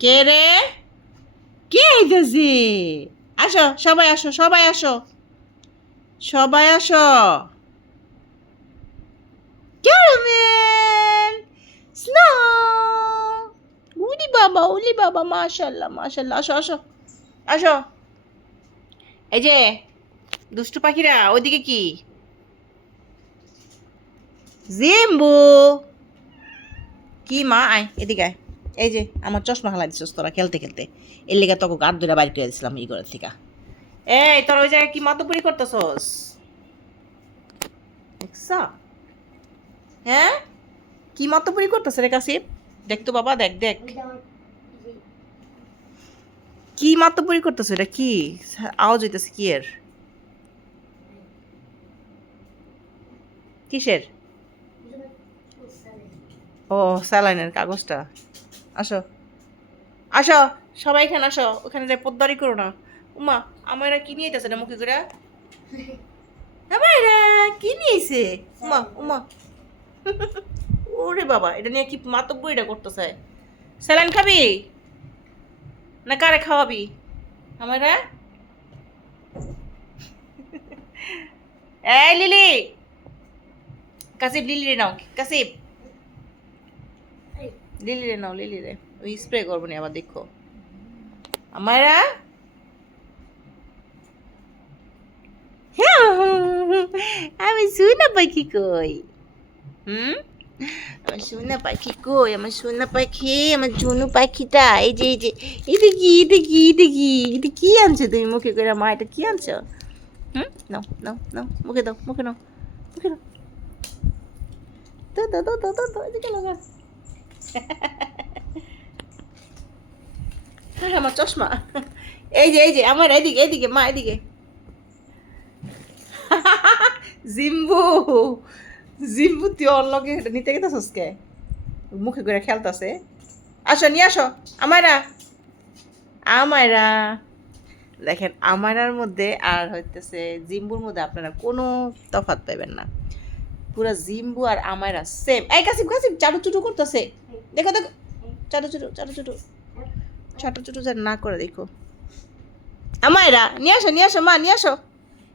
কে রে? কে আইতাছে? আসো সবাই আসো সবাই আসো। সবাই আসো। ক্যারামেল স্নো উলি বাবা উলি বাবা মাশাল্লাহ মাশাল্লাহ। আসো আসো আসো। এই যে দুষ্টু পাখিরা ওইদিকে কি? জিম্বু। কি মা? আয় এদিকে আয়। এই যে, আমার চশমা হালাই দিছিস তোরা খেলতে খেলতে। এর লেগে তোকে গাছ ধরে বাইর করে দিছিলাম এই ঘরের থেকে। এই, তোর ওই জায়গায় কি মাতপুরি করতেছস? দেখছা? হ্যাঁ? কি মাতপুরি করতেছ রে কাসিব? দেখ তো বাবা, দেখ দেখ। কি মাতপুরি করতেছ এটা কি? আওয়াজ হইতেছে কি এর? কিসের? ও, স্যালাইনের কাগজটা। আসো। আসো, সবাই এখানে আসো। ওখানে যাই পদ্মারি করো না। উমা আমার কি নিয়ে না মুখে করে? আমার কি নিয়েছে উমা উমা ওরে বাবা, এটা নিয়ে কি মাতব্য এটা করতেছে? স্যালাইন খাবি? না কারে খাওয়াবি? আমার এই লিলি। কাসিব, লিলি রে নাও। কাসিব। লিলি রে নাও লিলি রে ওই স্প্রে করব নি আবার, দেখো। আমারা আমি শুনা পাখি কই? হুম? আমার সোনা পাখি কই? আমার সোনা পাখি, আমার ঝুনু পাখিটা, এই যে এই যে এটা কি এটা কি এটা কি এটা কি আনছো তুমি মুখে করে? মা, এটা কি আনছো? হুম? নাও নাও নাও, মুখে দাও, মুখে নাও, মুখে দাও। দাও দাও দাও দাও দাও এদিকে লাগা। আর আমার চশমা এই যে এই যে আমার এদিকে এদিকে মা এদিকে জিম্বু জিম্বু তুই নিতে গেতেছস কে মুখে করে খেলতাছে আসো নিয়ে আসো আমারা আমারা দেখেন আমারার মধ্যে আর হইতেছে জিম্বুর মধ্যে আপনারা কোনো তফাৎ পাইবেন না পুরা জিম্বু আর আমারা সেম এই কাসিম কাসিম, চাটু চুটু করতেছে। দেখো দেখো। চাটু চুটু চাটু চুটু। চাটু চুটু যেন না করে, দেখো। আমায়রা, নিয়ে আসো নিয়ে আসো, মা, নিয়ে আসো।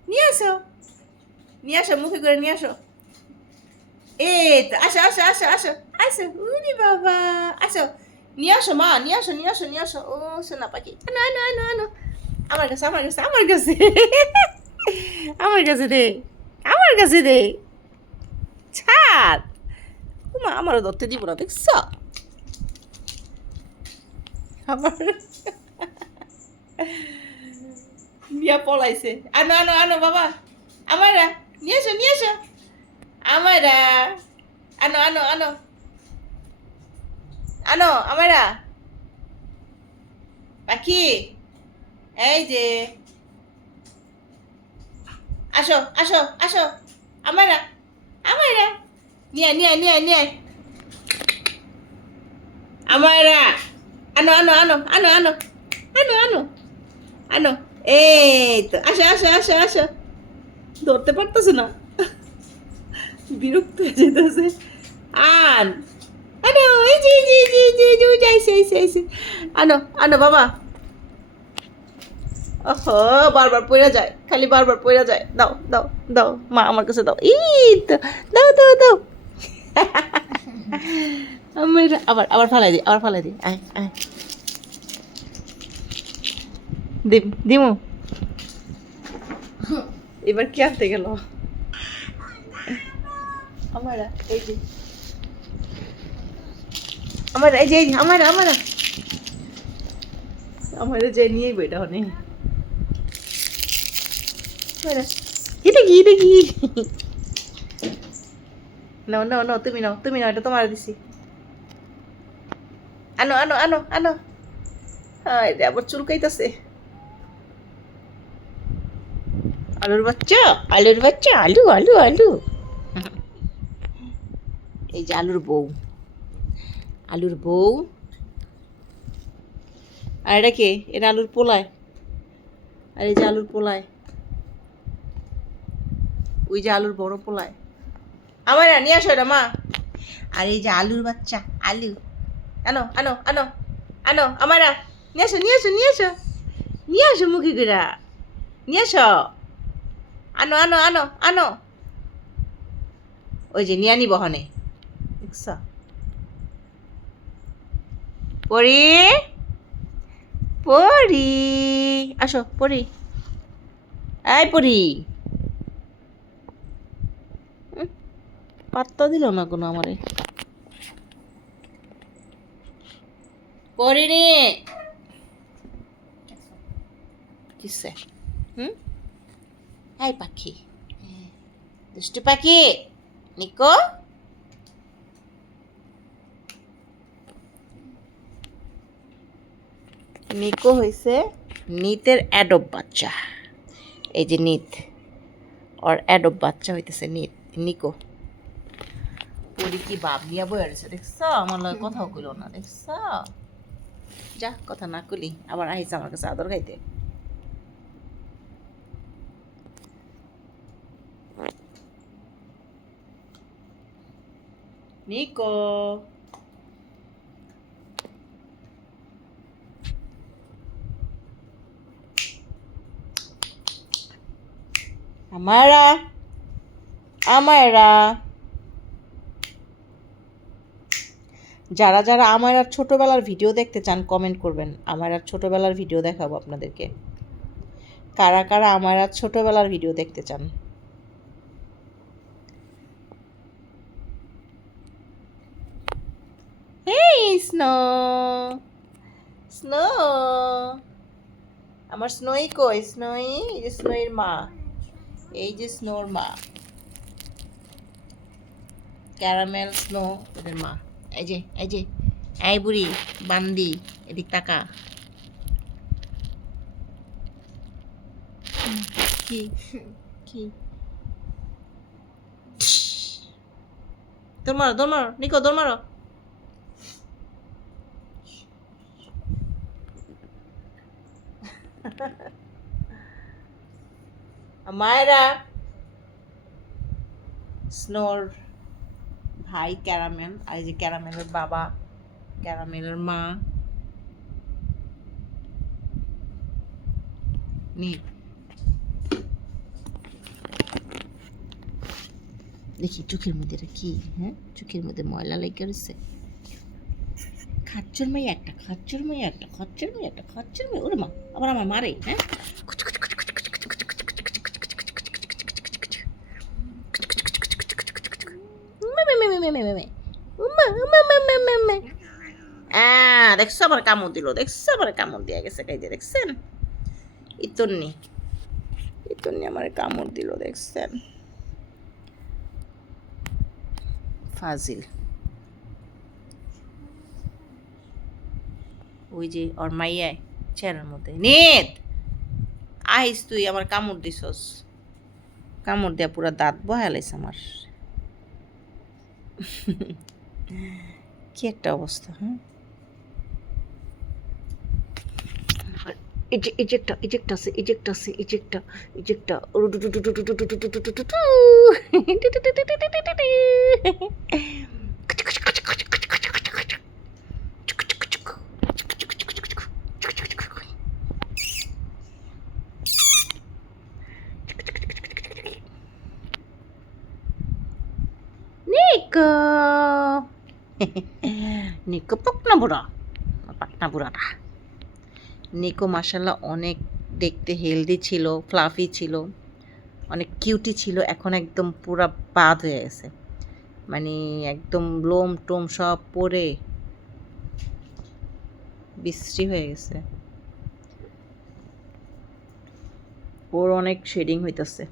নিয়ে আসো। নিয়ে আসো, মুখে করে নিয়ে আসো। এই তো, আসো আসো আসো আসো। আসো উরি বাবা। আসো। নিয়ে আসো, মা, নিয়ে আসো নিয়ে আসো নিয়ে আসো। ও, সোনা পাখি। আনো আনো আনো আনো। আমার কাছে আমার কাছে আমার কাছে। আমার কাছে দে। আমার কাছে দে। ছাড়। মা আমারও ধরতে দিব না, দেখছ? আমার নিয়ে পলাইছে। আনো আনো আনো, বাবা। আমারা, নিয়ে এসো নিয়ে এসো। আমারা। আনো আনো আনো। আনো, আমারা। পাখি, এই যে। আসো আসো আসো। আমারা। আমারা নিয়ে নিয়ে নিয়ে নিয়ে আমারা আনো আনো আনো আনো আনো আনো আনো আনো এই তো আসো আসো আসো আসো ধরতে পারতেছে না বিরক্ত হয়ে যেতেছে আন আনো এই যে এই যে এই যে এই যে এই যে ওই যে আইসে আইসে আইসে আনো আনো বাবা ওহো বারবার পড়ে যায় খালি বারবার পড়ে যায়। দাও দাও দাও মা আমার কাছে দাও। ই দাও দাও দাও। আমার আবার আবার ফালাই দি আবার ফালাই দি। আয় আয়। দিম দিমু। এবার কি আনতে গেল? আমার এই যে। আমার এই যে, আমার আমার। আমার যে নিয়ে বইটা অনেক। এটা কি এটা কি নাও নাও নাও তুমি নাও তুমি নাও এটা তোমার দিছি আনো আনো আনো আনো এটা আবার চুলকাইতেছে আলুর বাচ্চা আলুর বাচ্চা আলু আলু আলু এই যে আলুর বউ আলুর বউ আর এটা কে এটা আলুর পোলায় আর এই যে আলুর পোলায় ওই যে আলুর বড় পোলায়। আমার নিয়ে আসো এটা মা। আর এই যে আলুর বাচ্চা আলু। আনো আনো আনো আনো আমারা নিয়ে আসো নিয়ে আসো নিয়ে আসো। নিয়ে আসো মুখে গুড়া নিয়ে আসো। আনো আনো আনো আনো। ওই যে নিয়ে আনি বহনে দেখছ? পরি? পরি। আসো পরি। এই পরি। পাত্তা দিল না কোনো আমারে? রে কিসে? হুম? এই পাখি। দুষ্টু পাখি নিকো। নিকো হয়েছে নিতের অ্যাডব বাচ্চা। এই যে নিত ওর অ্যাডব বাচ্চা হইতেছে নিত নিকো। পরি কি বাপ দিয়া বয়ে রয়েছে, দেখছ? আমার লগে কথাও কইল না, দেখছ? যা, কথা না কলি আবার আহিস আমার কাছে আদর খাইতে। নিকো। আমারা আমারা যারা যারা আমার আর ছোটোবেলার ভিডিও দেখতে চান কমেন্ট করবেন। আমার আর ছোটোবেলার ভিডিও দেখাবো আপনাদেরকে। কারা কারা আমার আর ছোটোবেলার ভিডিও দেখতে চান? স্নো। স্নো। আমার স্নোই কই? স্নোই? এই যে স্নোইয়ের মা। এই যে স্নোর মা। ক্যারামেল স্নো, ওদের মা। এই যে এই যে। এই বুড়ি, বান্দি, এদিক টাকা কি? কি? দৌড় মারো দৌড় মারো। নিকো, দৌড় মায়েরা, স্নোর। ভাই ক্যারামেল আর যে ক্যারামেলের বাবা, ক্যারামেলের মা। নি। দেখি চোখের মধ্যে এটা কি হ্যাঁ? চোখের মধ্যে ময়লা লেগে রয়েছে। খাচ্চর মেয়ে একটা খাচ্চর মেয়ে একটা খাচ্চর মেয়ে একটা খাচ্চর মেয়ে ওরে মা আবার আমার মারে হ্যাঁ? দেখছ আবার কামড় দিল, দেখছ আবার কামড় দিয়ে গেছে কাইতে দেখছেন? ইতন্নি ইতন্নি আমার কামড় দিল, দেখছেন? ফাজিল। ওই যে ওর মাইয়ায় চেয়ারের মধ্যে। নেত! আইস তুই, আমার কামড় দিছস। কামড় দিয়া পুরা দাঁত বহালাইছে আমার। কি একটা অবস্থা হ্যাঁ 이젝터 이젝터스 이젝터스 이젝터 이젝터. 니꺼 니꺼 뻑나부라 뻑나부라다 নিকো মাসাল্লাহ অনেক দেখতে হেলদি ছিল ফ্লাফি ছিল, অনেক কিউটি ছিল, এখন একদম পুরা বাদ হয়ে গেছে। মানে একদম লোম টোম সব পরে বিশ্রী হয়ে গেছে। ওর অনেক শেডিং হইতেছে।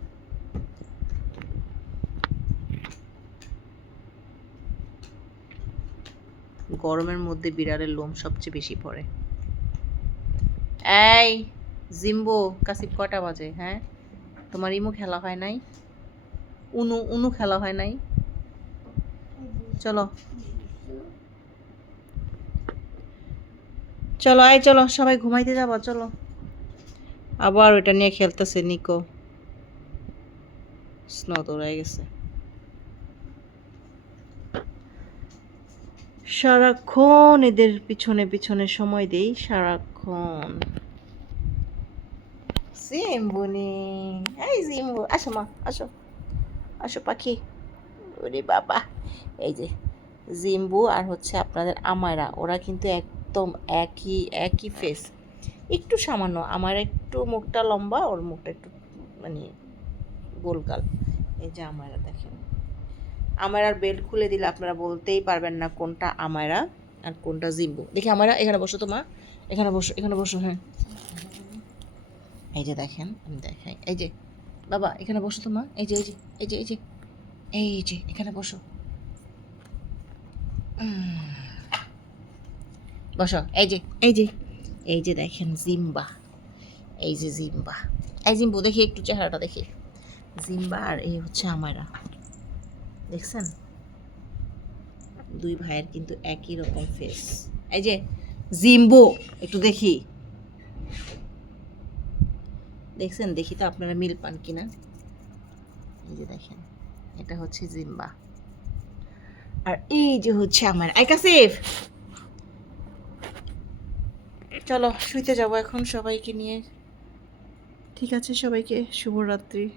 গরমের মধ্যে বিড়ালের লোম সবচেয়ে বেশি পড়ে। এই, জিম্বো কাসিব কটা বাজে? হ্যাঁ? তোমার ইমু খেলা হয় নাই? উনু উনু খেলা হয় নাই? চলো। চলো আয় চলো, সবাই ঘুমাইতে যাব, চলো। আবার ওইটা নিয়ে খেলতেছে নিকো। স্নো দৌড়াই গেছে। সারাক্ষণ এদের পিছনে পিছনে সময় দেই সারাক্ষণ জিম্বুনি এই জিম্বু আসো মা আসো আসো পাখি ওরে বাবা এই যে জিম্বু আর হচ্ছে আপনাদের আমায়রা ওরা কিন্তু একদম একই একই ফেস একটু সামান্য, আমার একটু মুখটা লম্বা, ওর মুখটা একটু মানে গোলগাল। এই যে আমায়রা দেখেন। আমার আর বেল্ট খুলে দিলে আপনারা বলতেই পারবেন না কোনটা আমায়রা আর কোনটা জিম্বু দেখি, আমারা এখানে বসো তো, মা। এখানে বসো এখানে বসো হ্যাঁ। এই যে দেখেন, আমি দেখাই। এই যে, বাবা, এখানে বসো তো মা। এই যে এই যে এই যে এই যে এই যে, এখানে বসো। বসো, এই যে এই যে এই যে দেখেন জিম্বা। এই যে জিম্বা। এই জিম্বু, দেখি একটু চেহারাটা দেখি। জিম্বা আর এই হচ্ছে আমারা দেখছেন? দুই ভাইয়ের কিন্তু একই রকম ফেস এই যে জিম্বু, একটু দেখি। দেখছেন? দেখি তো আপনারা মিল পান কিনা। এই যে দেখেন, এটা হচ্ছে জিম্বা। আর এই যে হচ্ছে আমার আইকাসিফ! চলো, শুইতে যাব এখন সবাইকে নিয়ে। ঠিক আছে সবাইকে, শুভরাত্রি।